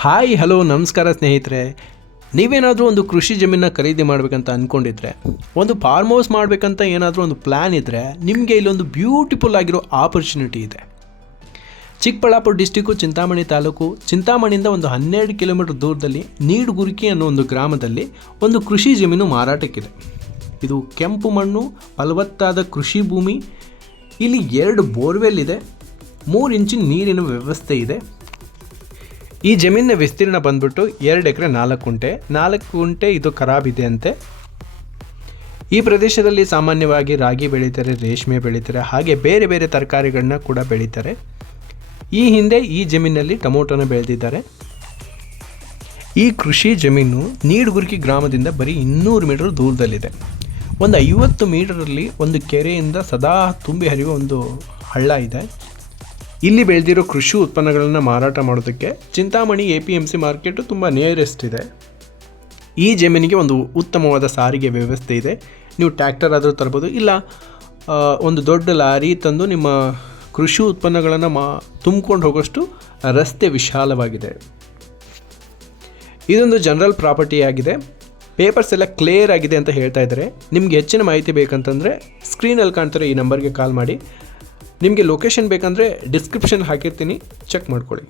Hi hello ನಮಸ್ಕಾರ ಸ್ನೇಹಿತರೆ. ನೀವೇನಾದರೂ ಒಂದು ಕೃಷಿ ಜಮೀನನ್ನ ಖರೀದಿ ಮಾಡಬೇಕಂತ ಅಂದ್ಕೊಂಡಿದ್ರೆ, ಒಂದು ಫಾರ್ಮ್ ಹೌಸ್ ಮಾಡಬೇಕಂತ ಏನಾದರೂ ಒಂದು ಪ್ಲ್ಯಾನ್ ಇದ್ದರೆ, ನಿಮಗೆ ಇಲ್ಲೊಂದು ಬ್ಯೂಟಿಫುಲ್ ಆಗಿರೋ ಆಪರ್ಚುನಿಟಿ ಇದೆ. ಚಿಕ್ಕಬಳ್ಳಾಪುರ ಡಿಸ್ಟಿಕ್ಕು, ಚಿಂತಾಮಣಿ ತಾಲೂಕು, ಚಿಂತಾಮಣಿಯಿಂದ ಒಂದು 12 ಕಿಲೋಮೀಟರ್ ದೂರದಲ್ಲಿ ನೀಡುಗುರಿಕಿ ಅನ್ನೋ ಒಂದು ಗ್ರಾಮದಲ್ಲಿ ಒಂದು ಕೃಷಿ ಜಮೀನು ಮಾರಾಟಕ್ಕಿದೆ. ಇದು ಕೆಂಪು ಮಣ್ಣು, ಫಲವತ್ತಾದ ಕೃಷಿ ಭೂಮಿ. ಇಲ್ಲಿ 2 ಬೋರ್ವೆಲ್ ಇದೆ, 3 ಇಂಚಿನ ನೀರಿನ ವ್ಯವಸ್ಥೆ ಇದೆ. ಈ ಜಮೀನಿನ ವಿಸ್ತೀರ್ಣ ಬಂದ್ಬಿಟ್ಟು 2 ಎಕರೆ 4 ಗುಂಟೆ. 4 ಗುಂಟೆ ಇದು ಖರಾಬಿದೆ ಅಂತೆ. ಈ ಪ್ರದೇಶದಲ್ಲಿ ಸಾಮಾನ್ಯವಾಗಿ ರಾಗಿ ಬೆಳೀತಾರೆ, ರೇಷ್ಮೆ ಬೆಳೀತಾರೆ, ಹಾಗೆ ಬೇರೆ ಬೇರೆ ತರಕಾರಿಗಳನ್ನ ಕೂಡ ಬೆಳೀತಾರೆ. ಈ ಹಿಂದೆ ಈ ಜಮೀನಲ್ಲಿ ಟೊಮೊಟೊನ ಬೆಳೆದಿದ್ದಾರೆ. ಈ ಕೃಷಿ ಜಮೀನು ನೀಡುಗುರಿಕಿ ಗ್ರಾಮದಿಂದ ಬರೀ 200 ಮೀಟರ್ ದೂರದಲ್ಲಿದೆ. ಒಂದು 50 ಮೀಟರಲ್ಲಿ ಒಂದು ಕೆರೆಯಿಂದ ಸದಾ ತುಂಬಿ ಹರಿಯುವ ಒಂದು ಹಳ್ಳ ಇದೆ. ಇಲ್ಲಿ ಬೆಳೆದಿರೋ ಕೃಷಿ ಉತ್ಪನ್ನಗಳನ್ನು ಮಾರಾಟ ಮಾಡೋದಕ್ಕೆ ಚಿಂತಾಮಣಿ APMC ಮಾರ್ಕೆಟು ತುಂಬ ನಿಯರೆಸ್ಟ್ ಇದೆ. ಈ ಜಮೀನಿಗೆ ಒಂದು ಉತ್ತಮವಾದ ಸಾರಿಗೆ ವ್ಯವಸ್ಥೆ ಇದೆ. ನೀವು ಟ್ರ್ಯಾಕ್ಟರ್ ಆದರೂ ತರ್ಬೋದು, ಇಲ್ಲ ಒಂದು ದೊಡ್ಡ ಲಾರಿ ತಂದು ನಿಮ್ಮ ಕೃಷಿ ಉತ್ಪನ್ನಗಳನ್ನು ತುಂಬಿಕೊಂಡು ಹೋಗೋಷ್ಟು ರಸ್ತೆ ವಿಶಾಲವಾಗಿದೆ. ಇದೊಂದು ಜನರಲ್ ಪ್ರಾಪರ್ಟಿ ಆಗಿದೆ. ಪೇಪರ್ಸ್ ಎಲ್ಲ ಕ್ಲಿಯರ್ ಆಗಿದೆ ಅಂತ ಹೇಳ್ತಾ ಇದ್ದಾರೆ. ನಿಮಗೆ ಹೆಚ್ಚಿನ ಮಾಹಿತಿ ಬೇಕಂತಂದರೆ ಸ್ಕ್ರೀನಲ್ಲಿ ಕಾಣ್ತಾರೆ ಈ ನಂಬರ್ಗೆ ಕಾಲ್ ಮಾಡಿ. ನಿಮಗೆ ಲೊಕೇಶನ್ ಬೇಕಂದರೆ ಡಿಸ್ಕ್ರಿಪ್ಷನ್ ಹಾಕಿರ್ತೀನಿ, ಚೆಕ್ ಮಾಡ್ಕೊಳ್ಳಿ.